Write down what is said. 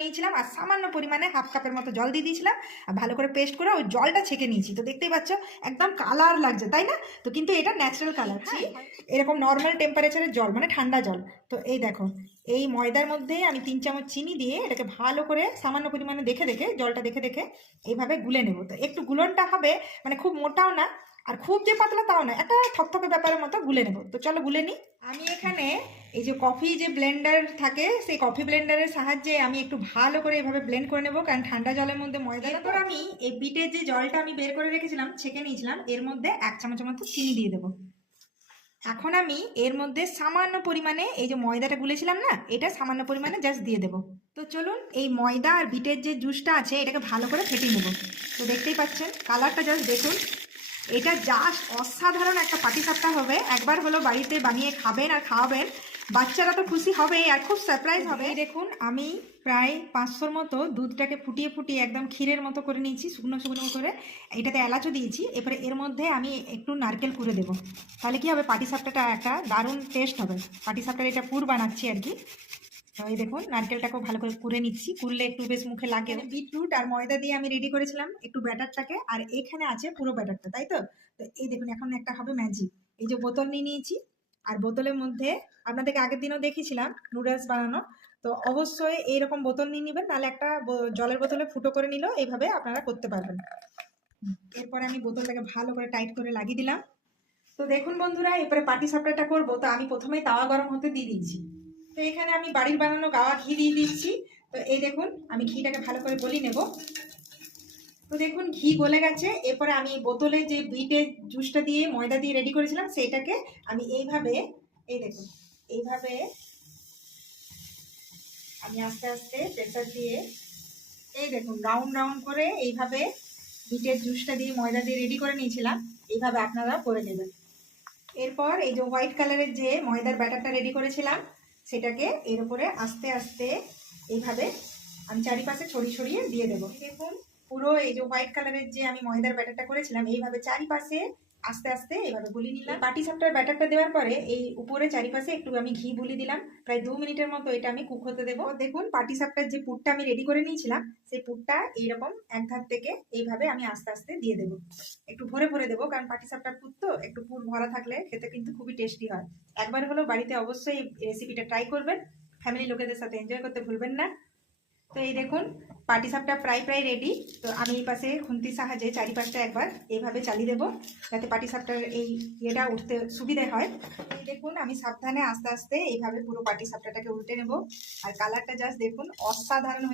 নিয়েছিলাম আর সামান্য পরিমাণে হাফ কাপের মতো জল দিয়ে দিয়েছিলাম আর ভালো করে পেস্ট করে ওই জলটা ছেঁকে নিয়েছি। তো দেখতেই পাচ্ছ একদম কালার লাগছে, তাই না? তো কিন্তু এটা ন্যাচারাল কালার। হ্যাঁ, এরকম নর্মাল টেম্পারেচারের জল, মানে ঠান্ডা জল। তো এই দেখো, এই ময়দার মধ্যে আমি 3 চামচ চিনি দিয়ে এটাকে ভালো করে সামান্য পরিমাণে দেখে দেখে জলটা দেখে দেখে এইভাবে গুলে নেব। তো একটু গুলনটা হবে, মানে খুব মোটাও না আর খুব যে পাতলা তাও না, একটা থকথকে ব্যাপারের মতো গুলে নেব। তো চলো গুলে নিই। আমি এখানে এই যে কফি যে ব্লেন্ডার থাকে, সেই কফি ব্লেন্ডারের সাহায্যে আমি একটু ভালো করে এভাবে ব্লেন্ড করে নেব, কারণ ঠান্ডা জলের মধ্যে ময়দা। এরপর আমি এই বিটের যে জলটা আমি বের করে রেখেছিলাম, ছেঁকে নিয়েছিলাম, এর মধ্যে 1 চামচের মতো চিনি দিয়ে দেবো। এখন আমি এর মধ্যে সামান্য পরিমাণে এই যে ময়দাটা গুলেছিলাম না, এটা সামান্য পরিমাণে জাস্ট দিয়ে দেবো। তো চলুন এই ময়দা আর বিটের যে জুসটা আছে এটাকে ভালো করে ফেটিয়ে নেব। তো দেখতেই পাচ্ছেন কালারটা জাস্ট দেখুন, এটা জাস্ট অসাধারণ একটা পাটিসাপটা হবে। একবার হলো বাড়িতে বানিয়ে খাবেন আর খাওয়াবেন, বাচ্চারা তো খুশি হবে আর খুব সারপ্রাইজ হবে। দেখুন আমি প্রায় 500-র মতো দুধটাকে ফুটিয়ে ফুটিয়ে একদম ক্ষীরের মতো করে নিয়েছি, শুকনো শুকনো করে। এটাতে এলাচও দিয়েছি। এরপরে এর মধ্যে আমি একটু নারকেল কুড়ে দেবো, তাহলে কি হবে, পাটিসাপটাটা একটা দারুণ টেস্ট হবে। পাটিসাপটার এটা পুর বানাচ্ছি আর কি। তো এই দেখুন নারকেলটাকেও ভালো করে কুড়ে নিচ্ছি, কুড়লে একটু বেশ মুখে লাগে। বিটরুট আর ময়দা দিয়ে আমি রেডি করেছিলাম একটু ব্যাটারটাকে, আর এখানে আছে পুরো ব্যাটারটা, তাই তো? তো এই দেখুন এখন একটা হবে ম্যাজিক। এই যে বোতল নিয়ে নিয়েছি, আর বোতলের মধ্যে আপনাদেরকে আগের দিনও দেখিয়েছিলাম নুডলস বানানো। তো অবশ্যই এইরকম বোতল নিয়ে নেবেন, নাহলে একটা জলের বোতলে ফুটো করে নিলেও এইভাবে আপনারা করতে পারবেন। এরপরে আমি বোতলটাকে ভালো করে টাইট করে লাগিয়ে দিলাম। তো দেখুন বন্ধুরা, এরপরে পাটিসাপটাটা করবো। তো আমি প্রথমেই তাওয়া গরম হতে দিয়ে দিয়েছি। তো এখানে আমি বাড়ির বানানো গাওয়া ঘি দিয়ে দিচ্ছি। তো এই দেখুন আমি ঘিটাকে ভালো করে গলিয়ে নেব। তো দেখুন ঘি গলে গেছে। এরপরে আমি বোতলে যে বিটের জুসটা দিয়ে ময়দা দিয়ে রেডি করেছিলাম সেটাকে আমি এইভাবে, এই দেখুন এইভাবে আমি আস্তে আস্তে প্রেসার দিয়ে, এই দেখুন রাউন্ড রাউন্ড করে এইভাবে বিটের জুসটা দিয়ে ময়দা দিয়ে রেডি করে নিয়েছিলাম, এইভাবে আপনারা করে নেবেন। এরপর এই যে হোয়াইট কালারের যে ময়দার ব্যাটারটা রেডি করেছিলাম সেটাকে এর উপরে আস্তে আস্তে এইভাবে আমি চারিপাশে ছড়িয়ে ছড়িয়ে দিয়ে দেবো। দেখুন পুরো এই যে হোয়াইট কালারের যে আমি ময়দার ব্যাটারটা করেছিলাম এইভাবে চারিপাশে আস্তে আস্তে এইভাবে বুলি নিলাম। পাটিসাপটার ব্যাটারটা দেওয়ার পরে এই উপরে চারিপাশে একটু আমি ঘি বুলি দিলাম। প্রায় 2 মিনিটের মতো এটা আমি কুক হতে দেবো। দেখুন পাটিসাপটার যে পুরটা আমি রেডি করে নিয়েছিলাম সেই পুরটা এইরকম এক ধার থেকে এইভাবে আমি আস্তে আস্তে দিয়ে দেবো। একটু ভরে ভরে দেবো, কারণ পাটিসাপটার পুর তো একটু পুর ভরা থাকলে খেতে কিন্তু খুবই টেস্টি হয়। একবার হলেও বাড়িতে অবশ্যই রেসিপিটা ট্রাই করবেন, ফ্যামিলি লোকেদের সাথে এনজয় করতে ভুলবেন না। তো এই দেখুন পাটিসাপটা প্রায় প্রায় রেডি। তো আমি এই পাশে খুন্তির সাহায্যে চারিপাশটা একবার এইভাবে চালিয়ে দেবো, যাতে পাটিসাপটার এই ইয়েটা উঠতে সুবিধে হয়। এই দেখুন আমি সাবধানে আস্তে আস্তে এইভাবে পুরো পাটিসাপটাটাকে উল্টে নেব। আর কালারটা জাস্ট দেখুন অসাধারণ।